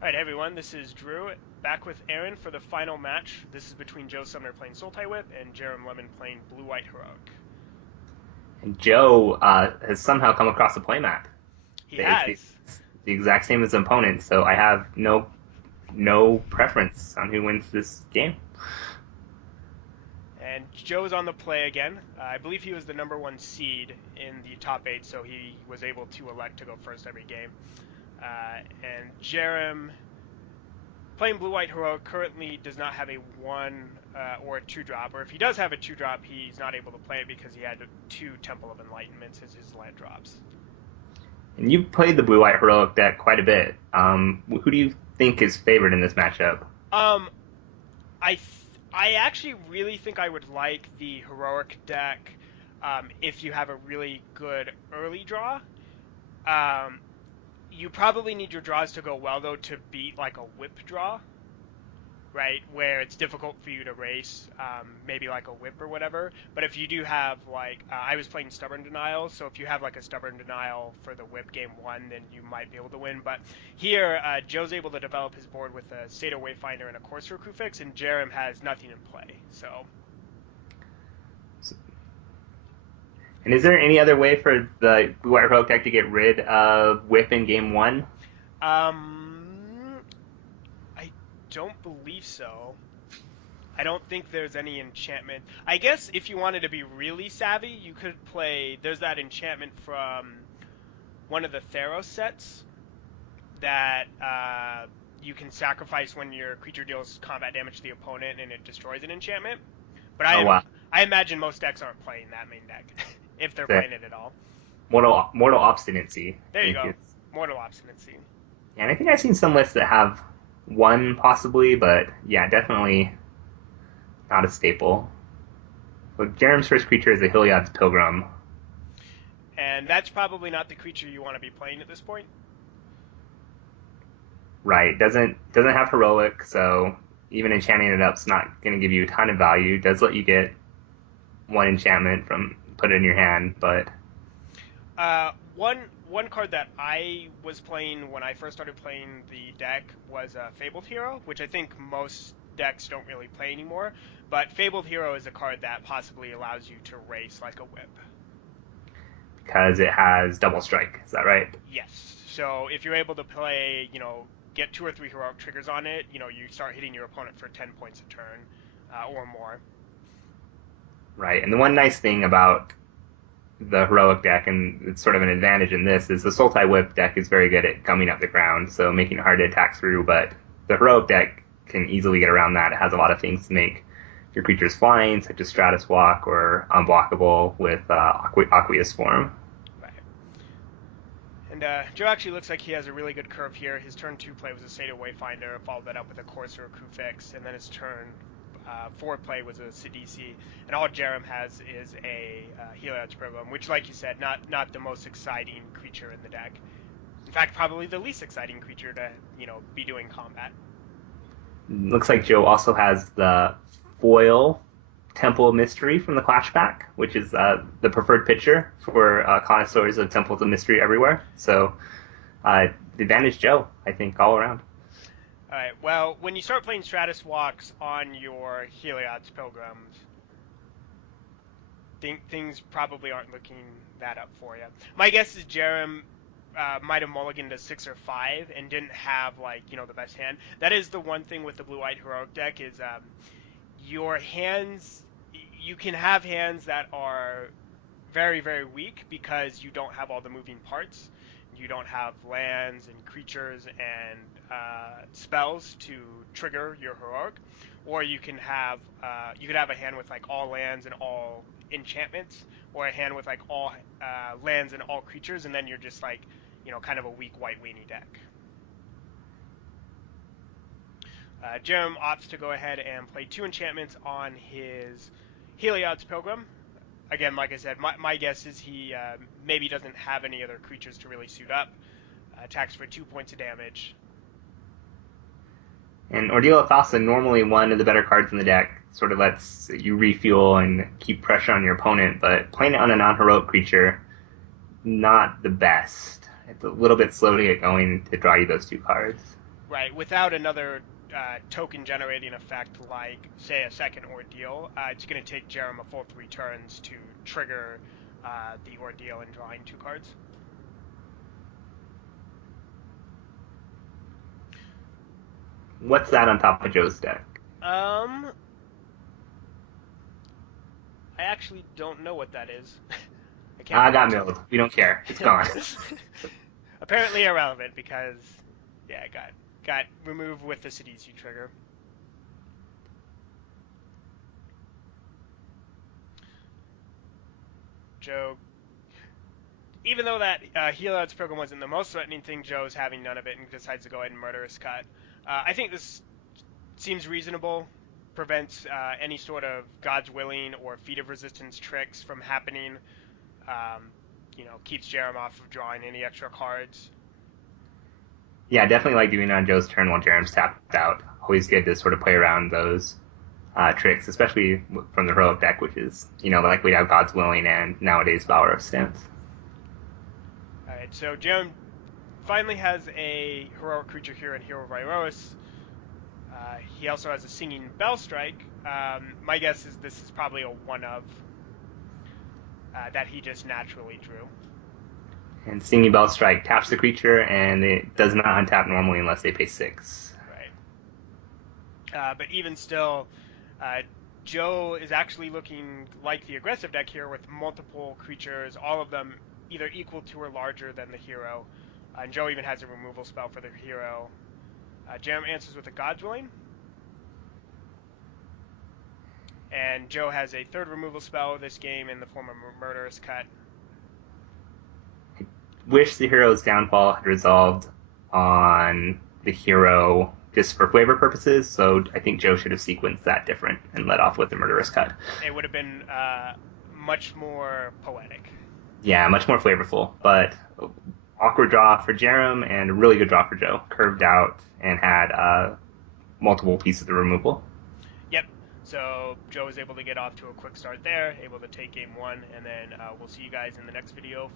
Alright, hey everyone, this is Drew, back with Aaron for the final match. This is between Joe Sumner playing Sultai Whip and Jarom Lemmon playing Blue-White Heroic. And Joe has somehow come across the playmat. He It's has. the exact same as the opponent, so I have no preference on who wins this game. And Joe's on the play again. I believe he was the number one seed in the top 8, so he was able to elect to go first every game. And Jarom, playing Blue-White Heroic, currently does not have a 1 or a 2 drop, or if he does have a 2 drop, he's not able to play it because he had 2 Temple of Enlightenments as his land drops. And you've played the blue-white heroic deck quite a bit. Who do you think is favored in this matchup? Um, I th I actually really think I would like the heroic deck if you have a really good early draw. Um, you probably need your draws to go well though to beat like a whip draw, right? Where it's difficult for you to race, maybe like a whip or whatever. But if you do have like, I was playing Stubborn Denial, so if you have like a Stubborn Denial for the whip game 1, then you might be able to win. But here, Joe's able to develop his board with a Sado Wayfinder and a Courser Crufix, and Jarom has nothing in play. So, And is there any other way for the blue-white heroic deck to get rid of whip in game 1? um, I don't believe so. I don't think there's any enchantment. I guess if you wanted to be really savvy, you could play. There's that enchantment from one of the Theros sets that you can sacrifice when your creature deals combat damage to the opponent and it destroys an enchantment. But Oh wow, I imagine most decks aren't playing that main deck, if they're the playing it at all. mortal obstinacy. There I you think go. it's, Mortal Obstinacy. and I think I've seen some lists that have one possibly, but yeah, definitely not a staple. But Jerem's first creature is a Heliod's Pilgrim. And that's probably not the creature you want to be playing at this point. Right. Doesn't have heroic, so even enchanting it up's not going to give you a ton of value. Does let you get one enchantment from put it in your hand, but One card that I was playing when I first started playing the deck was Fabled Hero, which I think most decks don't really play anymore. But Fabled Hero is a card that possibly allows you to race like a whip. because it has double strike. Is that right? Yes. So if you're able to play, get 2 or 3 heroic triggers on it, you start hitting your opponent for 10 points a turn or more. Right. And the one nice thing about the heroic deck, and it's sort of an advantage in this, is the Sultai Whip deck is very good at gumming up the ground, so making it hard to attack through. But the heroic deck can easily get around that. It has a lot of things to make your creatures flying, such as Stratus Walk, or unblockable with Aqueous Form. Right. And Joe actually looks like he has a really good curve here. His turn 2 play was a Sado Wayfinder, followed that up with a Courser or Kufix, and then his turn 4 play was a Sidisi. And all Jarom has is a Heliod's Pilgrim, which, like you said, not the most exciting creature in the deck. In fact, probably the least exciting creature to, be doing combat. Looks like Joe also has the foil Temple of Mystery from the Clash pack, which is the preferred pitcher for connoisseurs of Temples of Mystery everywhere. So, advantage Joe, I think, all around. Alright, well, when you start playing Stratus Walks on your Heliod's Pilgrims, things probably aren't looking that up for you. My guess is Jarom might have mulliganed to 6 or 5 and didn't have, the best hand. That is the one thing with the Blue-White Heroic deck is your hands, you can have hands that are very, very weak because you don't have all the moving parts. You don't have lands and creatures and spells to trigger your heroic, or you can have you could have a hand with like all lands and all enchantments, or a hand with like all lands and all creatures, and then you're just like kind of a weak white weenie deck. Jarom opts to go ahead and play 2 enchantments on his Heliod's Pilgrim. Again, like I said, my guess is he maybe doesn't have any other creatures to really suit up. Attacks for 2 points of damage. And Ordeal of Thassa, normally one of the better cards in the deck, sort of lets you refuel and keep pressure on your opponent, but playing it on a non-heroic creature, not the best. It's a little bit slow to get going to draw you those 2 cards. Right, without another token generating effect like, say, a second ordeal, it's going to take Jarom a full 3 turns to trigger the ordeal and drawing 2 cards. What's that on top of Joe's deck? I actually don't know what that is. I can't. I got milled. We don't care. It's gone. Apparently irrelevant because, yeah, it got removed with the Sidisi trigger. Joe, even though that heal outs program wasn't the most threatening thing, Joe's having none of it and decides to go ahead and Murderous Cut. I think this seems reasonable. Prevents any sort of God's Willing or Feat of Resistance tricks from happening. Keeps Jarom off of drawing any extra cards. Yeah, definitely like doing it on Joe's turn while Jarom's tapped out. Always good to sort of play around those tricks, especially from the heroic deck, which is, like we have God's Willing and nowadays Bower of Stance. Alright, so Jarom finally has a heroic creature here in Hero of Iroas. He also has a Singing Bell Strike. My guess is this is probably a one-of that he just naturally drew. And Singing Bell Strike taps the creature, and it does not untap normally unless they pay 6. Right. But even still, Joe is actually looking like the aggressive deck here with multiple creatures, all of them either equal to or larger than the hero. And Joe even has a removal spell for the hero. Jarom answers with a God's Willing. And Joe has a 3rd removal spell this game in the form of Murderous Cut. Wish the hero's downfall had resolved on the hero just for flavor purposes, so I think Joe should have sequenced that different and let off with the Murderous Cut. It would have been much more poetic. Yeah, much more flavorful, but awkward draw for Jarom and a really good draw for Joe. Curved out and had multiple pieces of removal. Yep. So Joe was able to get off to a quick start there, able to take game 1, and then we'll see you guys in the next video.